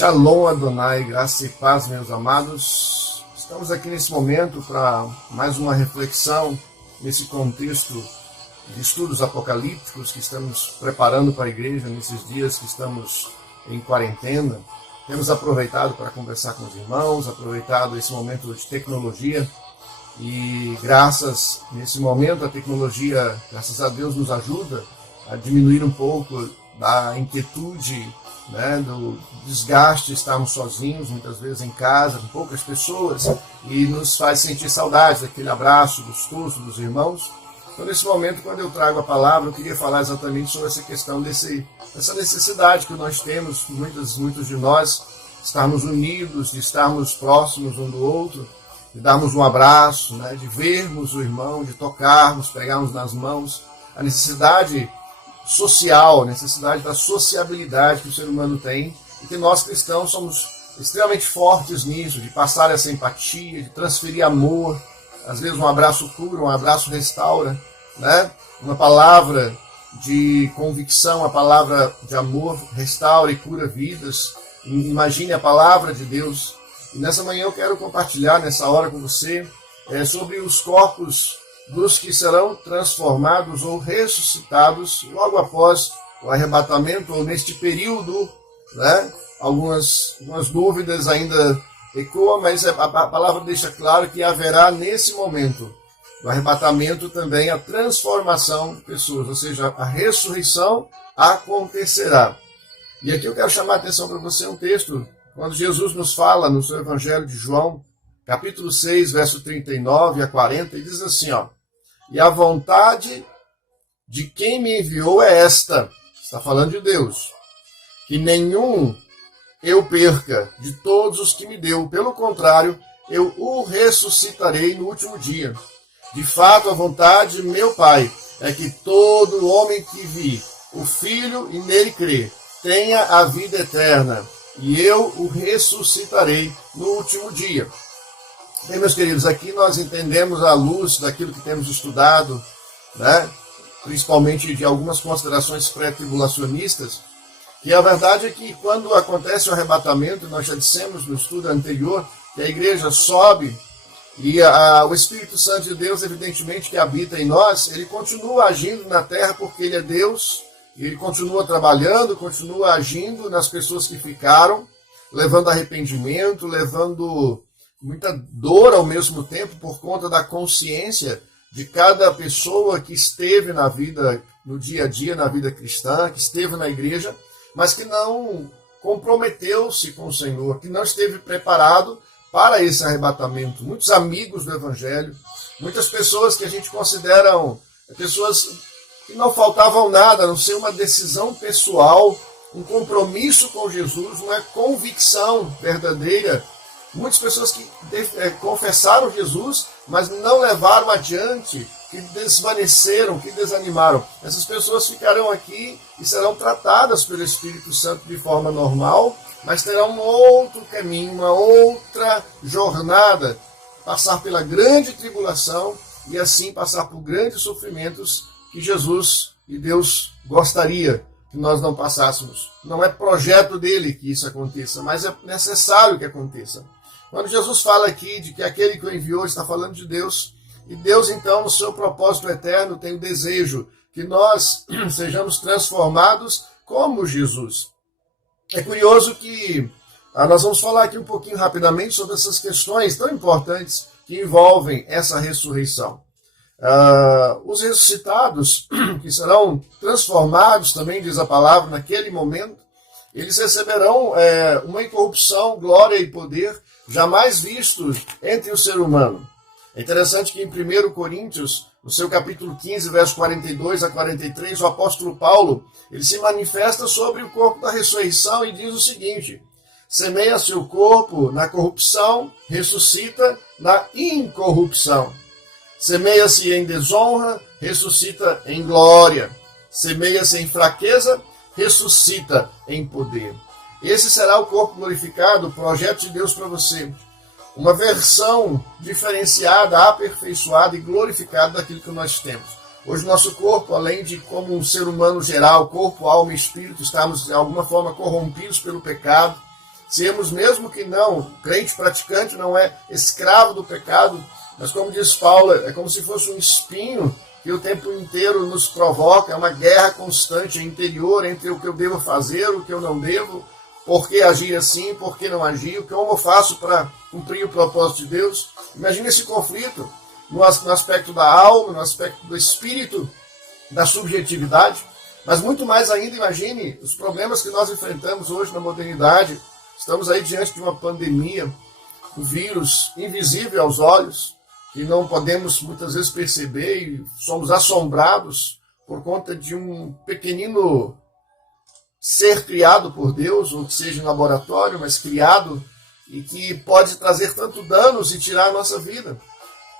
Shalom Adonai, graça e paz, meus amados. Estamos aqui nesse momento para mais uma reflexão nesse contexto de estudos apocalípticos que estamos preparando para a igreja nesses dias que estamos em quarentena. Temos aproveitado para conversar com os irmãos, aproveitado esse momento de tecnologia e graças nesse momento a tecnologia, graças a Deus, nos ajuda a diminuir um pouco da inquietude, do desgaste de estarmos sozinhos, muitas vezes em casa, com poucas pessoas, e nos faz sentir saudade daquele abraço gostoso dos irmãos. Então, nesse momento, quando eu trago a palavra, eu queria falar exatamente sobre essa questão dessa necessidade que nós temos, muitos de nós, estarmos unidos, de estarmos próximos um do outro, de darmos um abraço, de vermos o irmão, de tocarmos, pegarmos nas mãos, a necessidade social, necessidade da sociabilidade que o ser humano tem, e que nós cristãos somos extremamente fortes nisso, de passar essa empatia, de transferir amor. Às vezes um abraço cura, um abraço restaura, uma palavra de convicção, a palavra de amor restaura e cura vidas. Imagine a palavra de Deus. E nessa manhã eu quero compartilhar, nessa hora com você, sobre os corpos dos que serão transformados ou ressuscitados logo após o arrebatamento, ou neste período. Algumas dúvidas ainda ecoam, mas a palavra deixa claro que haverá nesse momento do arrebatamento também a transformação de pessoas, ou seja, a ressurreição acontecerá. E aqui eu quero chamar a atenção para você um texto, quando Jesus nos fala no seu Evangelho de João, capítulo 6, verso 39 a 40, e diz assim, e a vontade de quem me enviou é esta, está falando de Deus, que nenhum eu perca de todos os que me deu, pelo contrário, eu o ressuscitarei no último dia. De fato, a vontade de meu Pai é que todo homem que vi o Filho e nele crê, tenha a vida eterna, e eu o ressuscitarei no último dia. Bem, meus queridos, aqui nós entendemos à luz daquilo que temos estudado, principalmente de algumas considerações pré-tribulacionistas, que a verdade é que quando acontece o arrebatamento, nós já dissemos no estudo anterior, que a igreja sobe e o Espírito Santo de Deus, evidentemente, que habita em nós, ele continua agindo na terra porque ele é Deus, e ele continua trabalhando, continua agindo nas pessoas que ficaram, levando arrependimento, levando muita dor ao mesmo tempo por conta da consciência de cada pessoa que esteve na vida, no dia a dia, na vida cristã, que esteve na igreja, mas que não comprometeu-se com o Senhor, que não esteve preparado para esse arrebatamento. Muitos amigos do Evangelho, muitas pessoas que a gente considera pessoas que não faltavam nada, a não ser uma decisão pessoal, um compromisso com Jesus, uma convicção verdadeira. Muitas pessoas que confessaram Jesus, mas não levaram adiante, que desvaneceram, que desanimaram. Essas pessoas ficarão aqui e serão tratadas pelo Espírito Santo de forma normal, mas terão um outro caminho, uma outra jornada, passar pela grande tribulação e assim passar por grandes sofrimentos que Jesus e Deus gostaria que nós não passássemos. Não é projeto dele que isso aconteça, mas é necessário que aconteça. Quando Jesus fala aqui de que aquele que o enviou está falando de Deus, e Deus, então, no seu propósito eterno, tem o desejo que nós sejamos transformados como Jesus. É curioso que nós vamos falar aqui um pouquinho rapidamente sobre essas questões tão importantes que envolvem essa ressurreição. Os ressuscitados, que serão transformados, também diz a palavra, naquele momento, eles receberão uma incorrupção, glória e poder jamais vistos entre o ser humano. É interessante que em 1 Coríntios, no seu capítulo 15, verso 42 a 43, o apóstolo Paulo, ele se manifesta sobre o corpo da ressurreição e diz o seguinte: semeia-se o corpo na corrupção, ressuscita na incorrupção. Semeia-se em desonra, ressuscita em glória. Semeia-se em fraqueza, ressuscita em poder. Esse será o corpo glorificado, o projeto de Deus para você. Uma versão diferenciada, aperfeiçoada e glorificada daquilo que nós temos. Hoje nosso corpo, além de como um ser humano geral, corpo, alma e espírito, estamos de alguma forma corrompidos pelo pecado, sermos, mesmo que não, crente praticante não é escravo do pecado, mas como diz Paulo, é como se fosse um espinho que o tempo inteiro nos provoca, é uma guerra constante interior entre o que eu devo fazer, o que eu não devo, por que agir assim, por que não agir, como eu faço para cumprir o propósito de Deus. Imagine esse conflito no aspecto da alma, no aspecto do espírito, da subjetividade, mas muito mais ainda, imagine os problemas que nós enfrentamos hoje na modernidade. Estamos aí diante de uma pandemia, um vírus invisível aos olhos, que não podemos muitas vezes perceber e somos assombrados por conta de um pequenino ser criado por Deus, ou que seja em laboratório, mas criado, e que pode trazer tanto danos e tirar a nossa vida.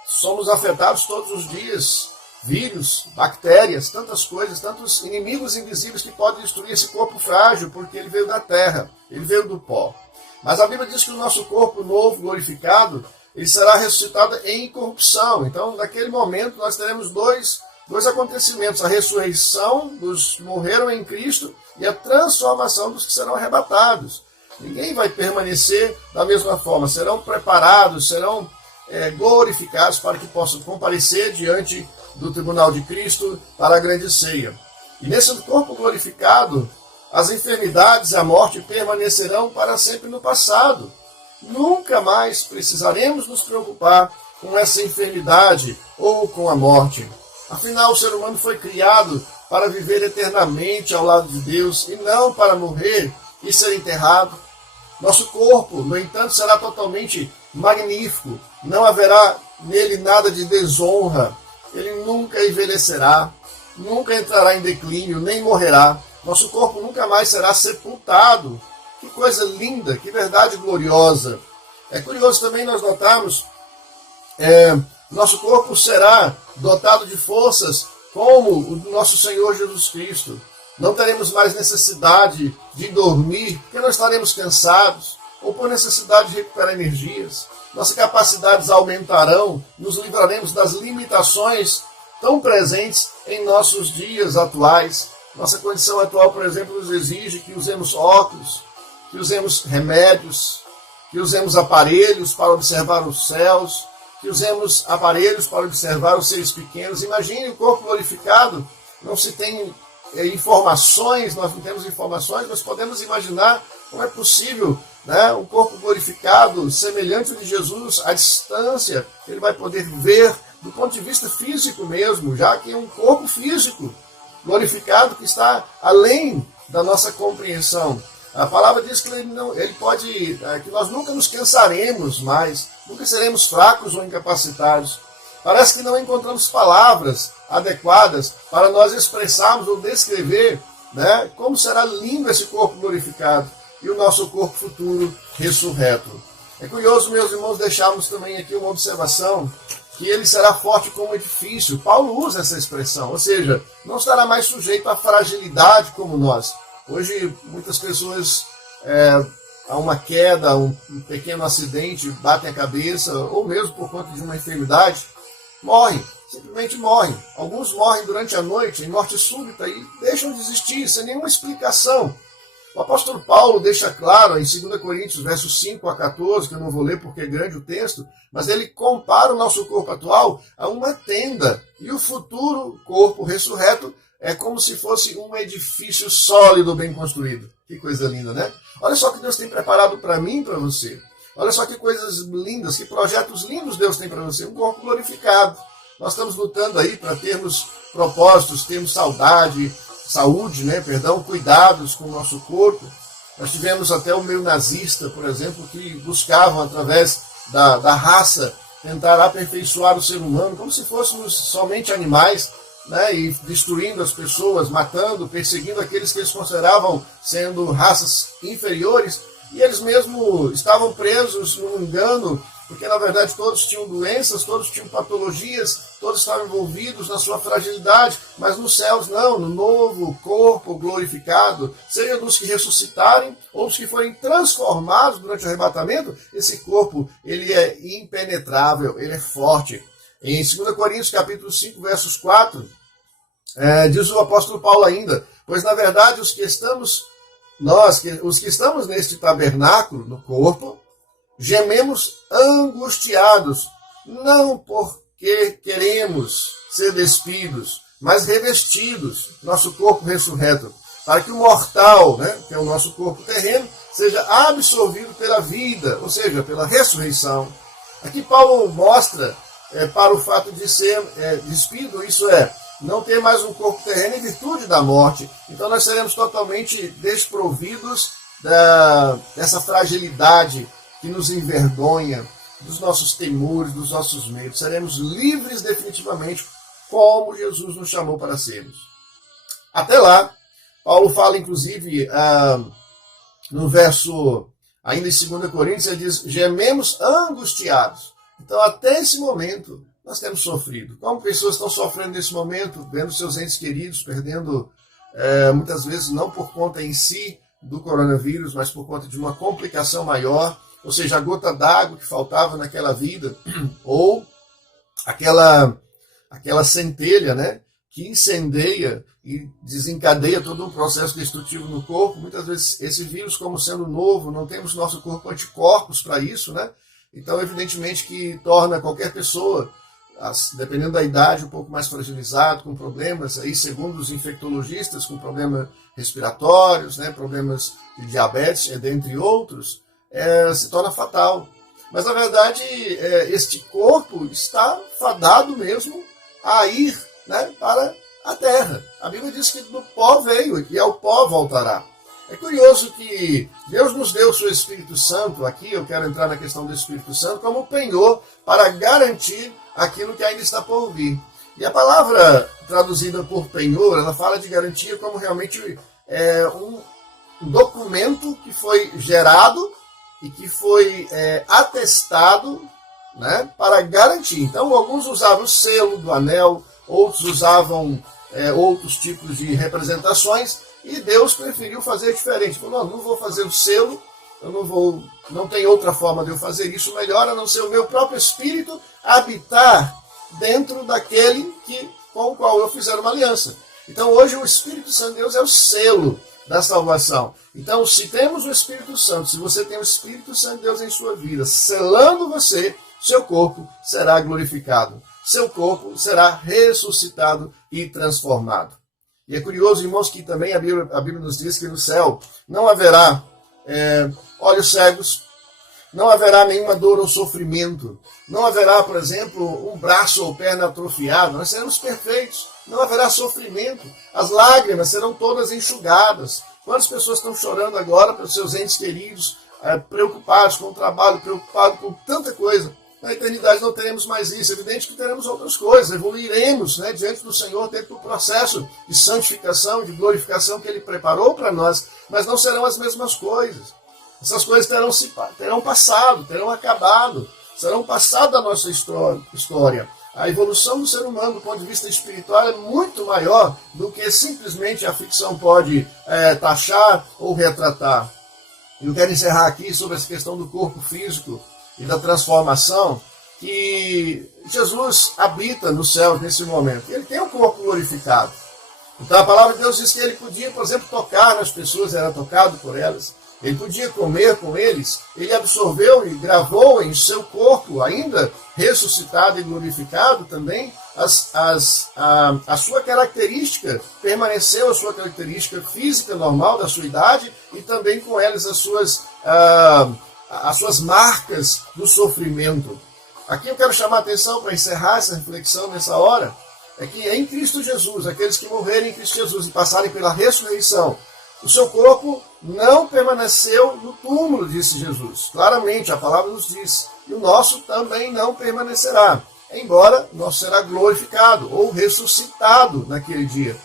Somos afetados todos os dias, vírus, bactérias, tantas coisas, tantos inimigos invisíveis que podem destruir esse corpo frágil, porque ele veio da terra, ele veio do pó. Mas a Bíblia diz que o nosso corpo novo, glorificado, ele será ressuscitado em incorrupção. Então, naquele momento, nós teremos dois acontecimentos: a ressurreição dos que morreram em Cristo e a transformação dos que serão arrebatados. Ninguém vai permanecer da mesma forma, serão preparados, serão glorificados para que possam comparecer diante do tribunal de Cristo para a grande ceia. E nesse corpo glorificado, as enfermidades e a morte permanecerão para sempre no passado. Nunca mais precisaremos nos preocupar com essa enfermidade ou com a morte. Afinal, o ser humano foi criado para viver eternamente ao lado de Deus e não para morrer e ser enterrado. Nosso corpo, no entanto, será totalmente magnífico. Não haverá nele nada de desonra. Ele nunca envelhecerá, nunca entrará em declínio, nem morrerá. Nosso corpo nunca mais será sepultado. Que coisa linda, que verdade gloriosa. É curioso também nós notarmos, nosso corpo será dotado de forças como o do nosso Senhor Jesus Cristo. Não teremos mais necessidade de dormir, porque não estaremos cansados, ou por necessidade de recuperar energias. Nossas capacidades aumentarão, nos livraremos das limitações tão presentes em nossos dias atuais. Nossa condição atual, por exemplo, nos exige que usemos óculos, que usemos remédios, que usemos aparelhos para observar os céus, que usemos aparelhos para observar os seres pequenos. Imagine o corpo glorificado, não se tem informações, nós não temos informações, mas podemos imaginar como é possível, né, um corpo glorificado, semelhante ao de Jesus, à distância, ele vai poder ver do ponto de vista físico mesmo, já que é um corpo físico glorificado que está além da nossa compreensão. A palavra diz que que nós nunca nos cansaremos mais, nunca seremos fracos ou incapacitados. Parece que não encontramos palavras adequadas para nós expressarmos ou descrever, né, como será lindo esse corpo glorificado e o nosso corpo futuro ressurreto. É curioso, meus irmãos, deixarmos também aqui uma observação, que ele será forte como edifício. Paulo usa essa expressão, ou seja, não estará mais sujeito à fragilidade como nós. Hoje, muitas pessoas, há uma queda, um pequeno acidente, batem a cabeça, ou mesmo por conta de uma enfermidade, morrem, simplesmente morrem. Alguns morrem durante a noite, em morte súbita, e deixam de existir, sem nenhuma explicação. O apóstolo Paulo deixa claro em 2 Coríntios, versos 5 a 14, que eu não vou ler porque é grande o texto, mas ele compara o nosso corpo atual a uma tenda, e o futuro corpo ressurreto é como se fosse um edifício sólido, bem construído. Que coisa linda, né? Olha só o que Deus tem preparado para mim e para você. Olha só que coisas lindas, que projetos lindos Deus tem para você. Um corpo glorificado. Nós estamos lutando aí para termos propósitos, termos saúde, cuidados com o nosso corpo. Nós tivemos até o meio nazista, por exemplo, que buscavam, através da raça, tentar aperfeiçoar o ser humano, como se fôssemos somente animais, né, e destruindo as pessoas, matando, perseguindo aqueles que eles consideravam sendo raças inferiores, e eles mesmo estavam presos num engano, porque na verdade todos tinham doenças, todos tinham patologias, todos estavam envolvidos na sua fragilidade, mas nos céus não, no novo corpo glorificado, seja dos que ressuscitarem ou dos que forem transformados durante o arrebatamento, esse corpo ele é impenetrável, ele é forte. Em 2 Coríntios capítulo 5, versos 4, diz o apóstolo Paulo ainda: pois na verdade os que estamos nós, os que estamos neste tabernáculo, no corpo, gememos angustiados, não porque queremos ser despidos, mas revestidos, nosso corpo ressurreto, para que o mortal, né, que é o nosso corpo terreno, seja absorvido pela vida, ou seja, pela ressurreição. Aqui Paulo mostra para o fato de ser despido, isso é, não ter mais um corpo terreno em virtude da morte. Então nós seremos totalmente desprovidos dessa fragilidade que nos envergonha, dos nossos temores, dos nossos medos. Seremos livres definitivamente, como Jesus nos chamou para sermos. Até lá, Paulo fala inclusive no verso, ainda em 2 Coríntios, ele diz, gememos angustiados. Então até esse momento nós temos sofrido. Como pessoas estão sofrendo nesse momento, vendo seus entes queridos, perdendo, muitas vezes não por conta em si do coronavírus, mas por conta de uma complicação maior, ou seja, a gota d'água que faltava naquela vida, ou aquela centelha, né, que incendeia e desencadeia todo um processo destrutivo no corpo. Muitas vezes esse vírus, como sendo novo, não temos no nosso corpo anticorpos para isso, né? Então, evidentemente que torna qualquer pessoa, dependendo da idade, um pouco mais fragilizado, com problemas, aí, segundo os infectologistas, com problemas respiratórios, né, problemas de diabetes, dentre outros, se torna fatal. Mas, na verdade, este corpo está fadado mesmo a ir, né, para a terra. A Bíblia diz que do pó veio e ao pó voltará. É curioso que Deus nos deu o seu Espírito Santo, aqui eu quero entrar na questão do Espírito Santo, como penhor para garantir aquilo que ainda está por vir. E a palavra traduzida por penhor, ela fala de garantia como realmente um documento que foi gerado e que foi atestado, né, para garantir. Então, alguns usavam o selo do anel, outros usavam outros tipos de representações, e Deus preferiu fazer diferente. Falou, não vou fazer o selo, não tem outra forma de eu fazer isso melhor, a não ser o meu próprio Espírito habitar dentro daquele com o qual eu fizer uma aliança. Então, hoje, o Espírito Santo de Deus é o selo da salvação. Então, se temos o Espírito Santo, se você tem o Espírito Santo de Deus em sua vida, selando você, seu corpo será glorificado. Seu corpo será ressuscitado e transformado. E é curioso, irmãos, que também a Bíblia nos diz que no céu não haverá olhos cegos, não haverá nenhuma dor ou sofrimento, não haverá, por exemplo, um braço ou perna atrofiado, nós seremos perfeitos, não haverá sofrimento, as lágrimas serão todas enxugadas. Quantas pessoas estão chorando agora pelos seus entes queridos, preocupados com o trabalho, preocupados com tanta coisa? Na eternidade não teremos mais isso. É evidente que teremos outras coisas. Evoluiremos, né, diante do Senhor dentro do processo de santificação, de glorificação que Ele preparou para nós, mas não serão as mesmas coisas. Essas coisas terão passado, terão acabado, serão passado da nossa história. A evolução do ser humano do ponto de vista espiritual é muito maior do que simplesmente a ficção pode taxar ou retratar. Eu quero encerrar aqui sobre essa questão do corpo físico e da transformação, que Jesus habita no céu nesse momento. Ele tem um corpo glorificado. Então a palavra de Deus diz que ele podia, por exemplo, tocar nas pessoas, era tocado por elas. Ele podia comer com eles. Ele absorveu e gravou em seu corpo, ainda ressuscitado e glorificado também, a sua característica, permaneceu a sua característica física normal da sua idade e também com elas as suas marcas do sofrimento. Aqui eu quero chamar a atenção para encerrar essa reflexão nessa hora, é que em Cristo Jesus, aqueles que morrerem em Cristo Jesus e passarem pela ressurreição, o seu corpo não permaneceu no túmulo, disse Jesus. Claramente, a palavra nos diz. E o nosso também não permanecerá, embora o nosso será glorificado ou ressuscitado naquele dia.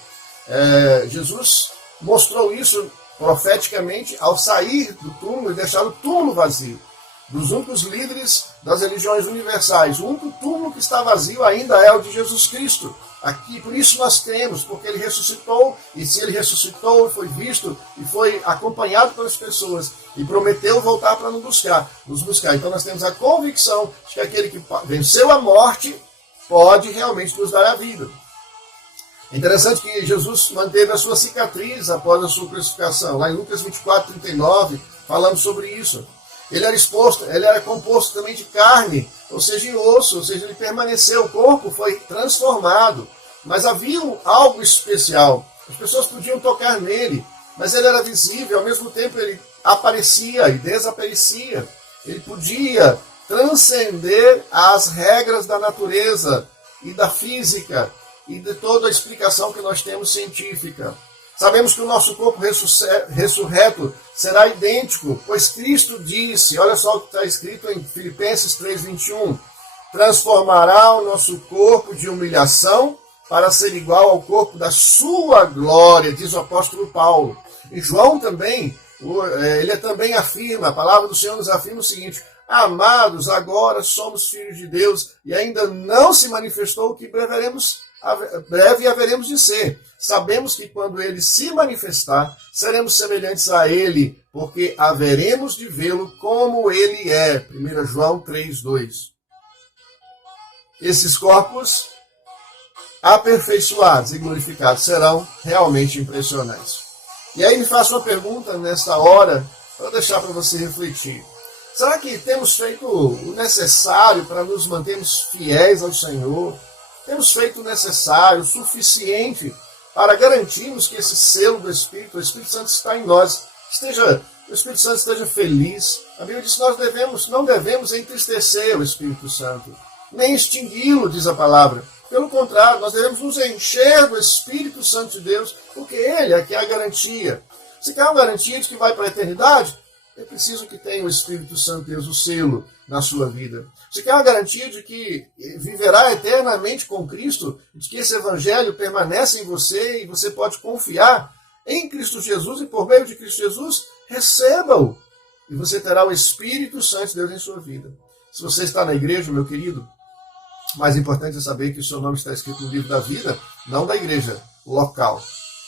Jesus mostrou isso profeticamente ao sair do túmulo e deixar o túmulo vazio. Dos únicos líderes das religiões universais, o único túmulo que está vazio ainda é o de Jesus Cristo. Aqui, por isso nós cremos, porque ele ressuscitou, e se ele ressuscitou, foi visto e foi acompanhado pelas pessoas, e prometeu voltar para nos buscar. Então nós temos a convicção de que aquele que venceu a morte pode realmente nos dar a vida. É interessante que Jesus manteve a sua cicatriz após a sua crucificação. Lá em Lucas 24:39, falando sobre isso. Ele era composto também de carne, ou seja, em osso, ou seja, ele permaneceu, o corpo foi transformado. Mas havia algo especial. As pessoas podiam tocar nele, mas ele era visível, ao mesmo tempo ele aparecia e desaparecia. Ele podia transcender as regras da natureza e da física e de toda a explicação que nós temos científica. Sabemos que o nosso corpo ressurreto será idêntico, pois Cristo disse, olha só o que está escrito em Filipenses 3:21, transformará o nosso corpo de humilhação para ser igual ao corpo da sua glória, diz o apóstolo Paulo. E João também, ele também afirma, a palavra do Senhor nos afirma o seguinte, amados, agora somos filhos de Deus e ainda não se manifestou o que breve haveremos de ser. Sabemos que quando ele se manifestar, seremos semelhantes a ele, porque haveremos de vê-lo como ele é. 1 João 3:2. Esses corpos aperfeiçoados e glorificados serão realmente impressionantes. E aí me faço uma pergunta nesta hora, para deixar para você refletir. Será que temos feito o necessário para nos mantermos fiéis ao Senhor? Temos feito o necessário, o suficiente, para garantirmos que esse selo do Espírito, o Espírito Santo está em nós, o Espírito Santo esteja feliz. A Bíblia diz que nós não devemos entristecer o Espírito Santo, nem extingui-lo, diz a palavra. Pelo contrário, nós devemos nos encher do Espírito Santo de Deus, porque Ele é que é a garantia. Você quer uma garantia de que vai para a eternidade? É preciso que tenha o Espírito Santo de Deus, o selo, na sua vida. Você quer uma garantia de que viverá eternamente com Cristo, de que esse Evangelho permanece em você e você pode confiar em Cristo Jesus e por meio de Cristo Jesus, receba-o. E você terá o Espírito Santo de Deus em sua vida. Se você está na igreja, meu querido, mais importante é saber que o seu nome está escrito no livro da vida, não da igreja local,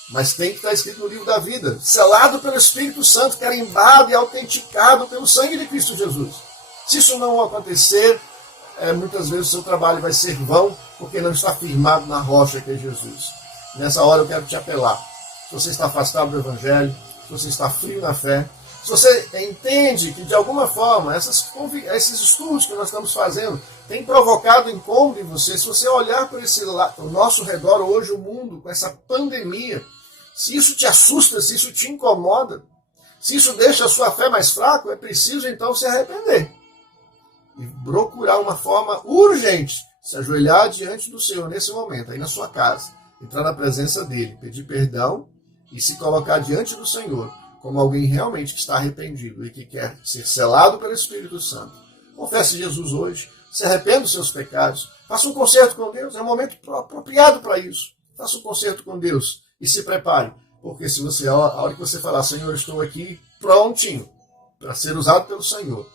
mas tem que estar escrito no livro da vida, selado pelo Espírito Santo, carimbado e autenticado pelo sangue de Cristo Jesus. Se isso não acontecer, muitas vezes o seu trabalho vai ser vão, porque não está firmado na rocha que é Jesus. Nessa hora eu quero te apelar. Se você está afastado do Evangelho, se você está frio na fé, se você entende que de alguma forma esses estudos que nós estamos fazendo têm provocado incômodo em você, se você olhar para o nosso redor hoje, o mundo, com essa pandemia, se isso te assusta, se isso te incomoda, se isso deixa a sua fé mais fraca, é preciso então se arrepender e procurar uma forma urgente, se ajoelhar diante do Senhor nesse momento, aí na sua casa, entrar na presença dele, pedir perdão e se colocar diante do Senhor como alguém realmente que está arrependido e que quer ser selado pelo Espírito Santo. Confesse Jesus hoje, se arrependa dos seus pecados, faça um concerto com Deus, é um momento apropriado para isso. Faça um concerto com Deus e se prepare, porque se você, a hora que você falar, Senhor, estou aqui prontinho para ser usado pelo Senhor,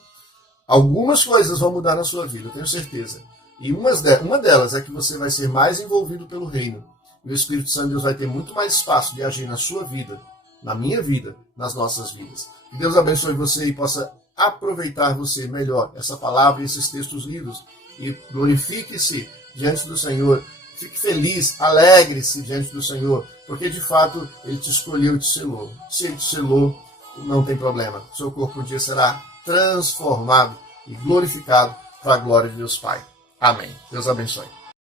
algumas coisas vão mudar na sua vida, eu tenho certeza. E uma delas é que você vai ser mais envolvido pelo reino. E o Espírito Santo de Deus vai ter muito mais espaço de agir na sua vida, na minha vida, nas nossas vidas. Que Deus abençoe você e possa aproveitar você melhor essa palavra e esses textos lidos. E glorifique-se diante do Senhor. Fique feliz, alegre-se diante do Senhor, porque de fato Ele te escolheu e te selou. Se Ele te selou, não tem problema. Seu corpo um dia será transformado e glorificado para a glória de Deus Pai. Amém. Deus abençoe.